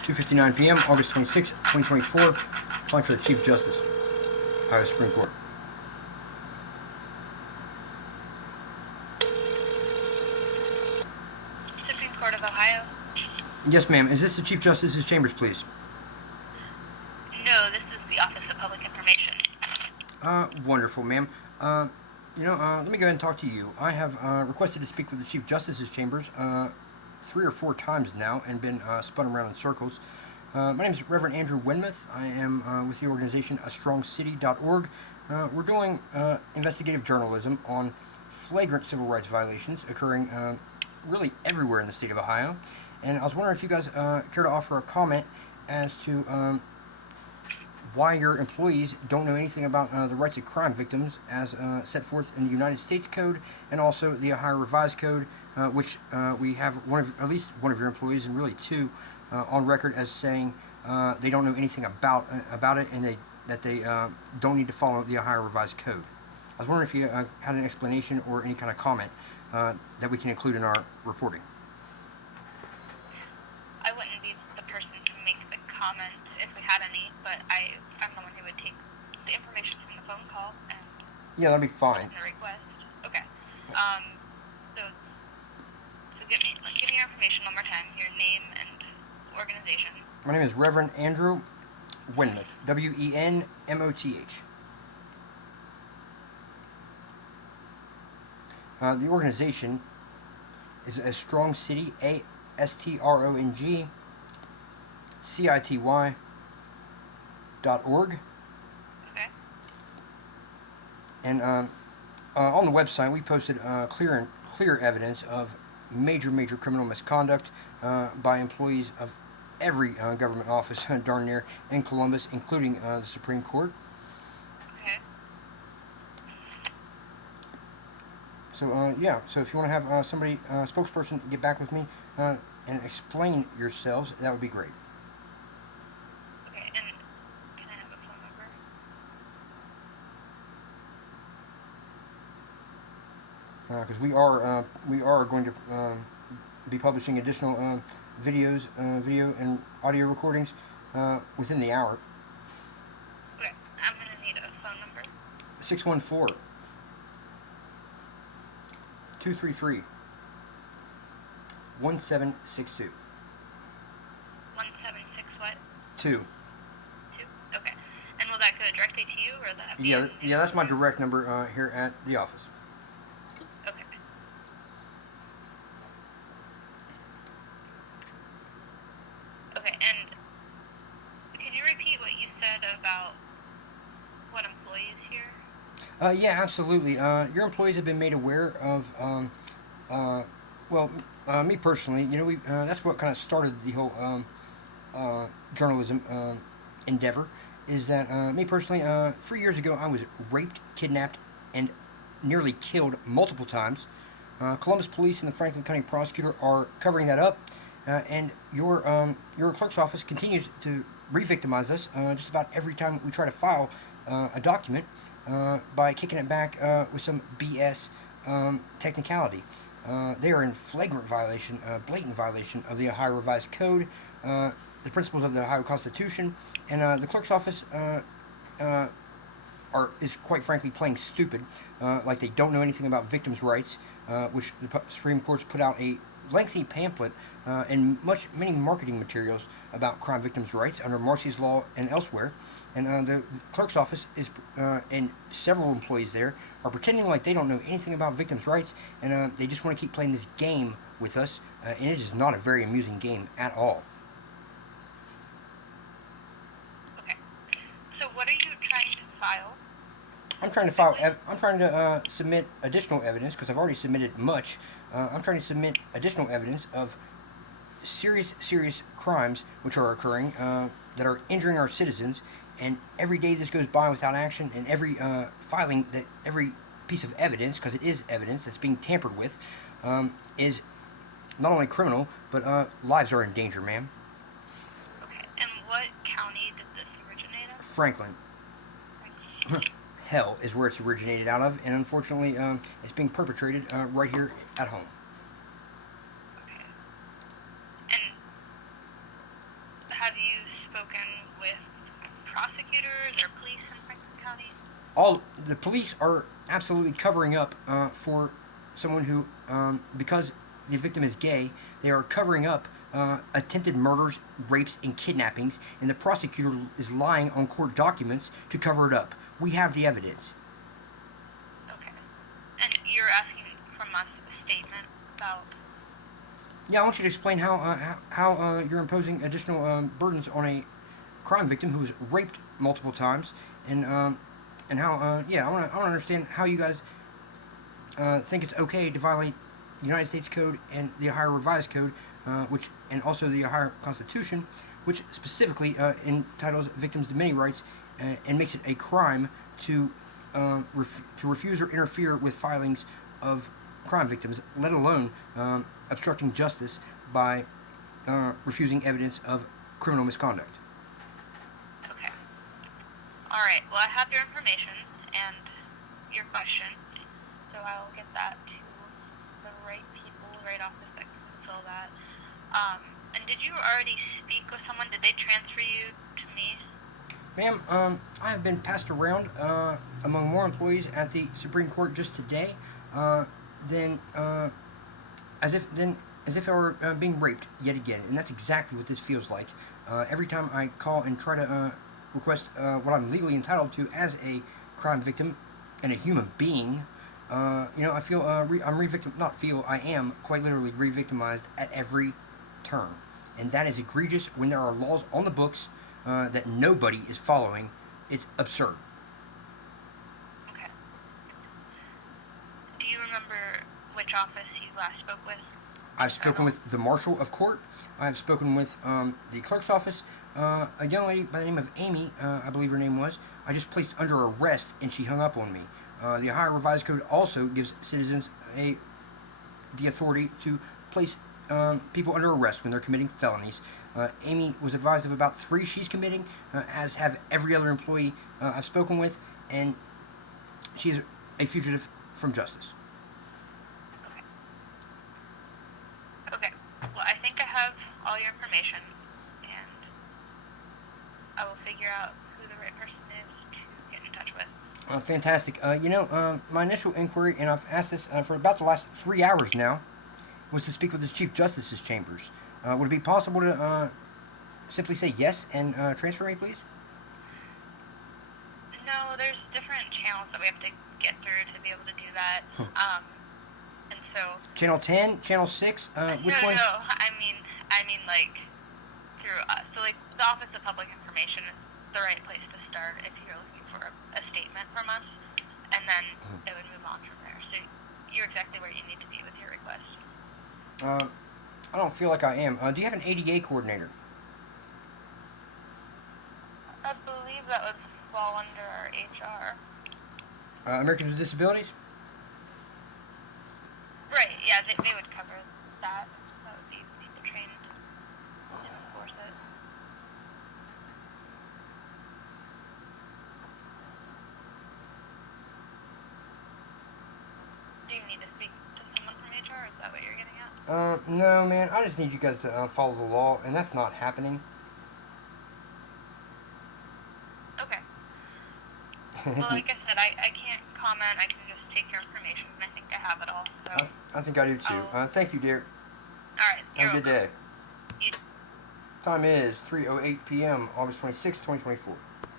2:59 p.m., August 26, 2024. Calling for the Chief Justice, Ohio Supreme Court. Supreme Court of Ohio? Yes, ma'am. Is this the Chief Justice's chambers, please? No, this is the Office of Public Information. Wonderful, ma'am. Let me go ahead and talk to you. I have requested to speak with the Chief Justice's chambers 3 or 4 times now and been spun around in circles. My name is Reverend Andrew Winmuth. I am with the organization astrongcity.org. We're doing investigative journalism on flagrant civil rights violations occurring really everywhere in the state of Ohio. And I was wondering if you guys care to offer a comment as to why your employees don't know anything about the rights of crime victims as set forth in the United States Code and also the Ohio Revised Code, which we have at least one of your employees, and really 2, on record as saying they don't know anything about it, and that they don't need to follow the Ohio Revised Code. I was wondering if you had an explanation or any kind of comment that we can include in our reporting. I wouldn't be the person to make the comment if we had any, but I'm the one who would take the information from the phone call and Yeah, that'd be fine. the request. Okay. So give me your information one more time, your name and organization. My name is Reverend Andrew Winmuth, Wenmoth. The organization is a Strong City, ASTRONGCITY.org. Okay. And on the website, we posted clear evidence of major criminal misconduct by employees of every government office, darn near, in Columbus, including the Supreme Court. Okay. So, so if you want to have somebody, spokesperson, get back with me and explain yourselves, that would be great. Okay, and can I have a phone number? Because we are going to be publishing additional videos, video and audio recordings within the hour. Okay, I'm going to need a phone number. 614 233 1762. 176 what? 2. 2? Okay. And will that go directly to you, or will that be Yeah, that's my direct number here at the office. Okay. Okay, and can you repeat what you said about what employees here? Yeah, absolutely. Your employees have been made aware of, me personally, that's what kind of started the whole journalism endeavor, is that me personally, 3 years ago, I was raped, kidnapped, and nearly killed multiple times. Columbus Police and the Franklin County Prosecutor are covering that up, and your clerk's office continues to re-victimize us just about every time we try to file a document by kicking it back with some BS technicality. They are in flagrant violation, blatant violation of the Ohio Revised Code, the principles of the Ohio Constitution, and the clerk's office is quite frankly playing stupid, like they don't know anything about victims' rights, which the Supreme Court's put out a lengthy pamphlet and many marketing materials about crime victims' rights under Marcy's Law and elsewhere. And the clerk's office and several employees there are pretending like they don't know anything about victims' rights, and they just want to keep playing this game with us, and it is not a very amusing game at all. Okay. So what are you trying to file? I'm trying to submit additional evidence, because I've already submitted much. I'm trying to submit additional evidence of serious crimes which are occurring that are injuring our citizens, and every day this goes by without action, and every every piece of evidence, because it is evidence that's being tampered with, is not only criminal, but lives are in danger, ma'am. Okay. And what county did this originate in? Franklin. Hell is where it's originated out of, and unfortunately, it's being perpetrated right here at home. Okay. And have you spoken with prosecutors or police in Franklin County? All the police are absolutely covering up for someone who, because the victim is gay, they are covering up attempted murders, rapes, and kidnappings, and the prosecutor is lying on court documents to cover it up. We have the evidence. Okay. And you're asking from us a statement about... Yeah, I want you to explain how you're imposing additional burdens on a crime victim who's raped multiple times, and how yeah, I want to understand how you guys think it's okay to violate the United States Code and the Ohio Revised Code, which and also the Ohio Constitution, which specifically entitles victims to many rights and makes it a crime to refuse or interfere with filings of crime victims, let alone obstructing justice by refusing evidence of criminal misconduct. Okay. All right. Well, I have your information and your question, so I'll get that to the right people, right office that can fill that. And did you already speak with someone? Did they transfer you to me? Ma'am, I have been passed around among more employees at the Supreme Court just today than as if I were being raped yet again, and that's exactly what this feels like. Every time I call and try to request what I'm legally entitled to as a crime victim and a human being, I feel I'm re-victim. Not feel. I am quite literally re-victimized at every turn, and that is egregious. When there are laws on the books that nobody is following, it's absurd. Okay. Do you remember which office you last spoke with? I've spoken with the marshal of court. I've spoken with the clerk's office. A young lady by the name of Amy, I believe her name was, I just placed under arrest and she hung up on me. The Ohio Revised Code also gives citizens the authority to place people under arrest when they're committing felonies. Amy was advised of about 3 she's committing, as have every other employee I've spoken with, and she is a fugitive from justice. Okay. Well, I think I have all your information, and I will figure out who the right person is to get in touch with. Fantastic. My initial inquiry, and I've asked this for about the last 3 hours now, was to speak with the Chief Justice's chambers. Would it be possible to simply say yes and transfer me, please? No, there's different channels that we have to get through to be able to do that. And so... Channel 10, Channel 6, which one? No, I mean like through us. So like the Office of Public Information is the right place to start if you're looking for a statement from us, and then it would move on from there. So you're exactly where you need to be with your request. I don't feel like I am. Do you have an ADA coordinator? I believe that would fall under our HR. Americans with Disabilities? Right, yeah, they would cover that. That would be people trained to enforce it. Do you need to speak to someone from HR, or is that what you're getting at? No, man. I just need you guys to follow the law, and that's not happening. Okay. Well, like I said, I can't comment. I can just take your information, and I think I have it all. So I think I do too. Thank you, dear. all right. Have a good day. You Time is 3:08 p.m., August 26, 2024.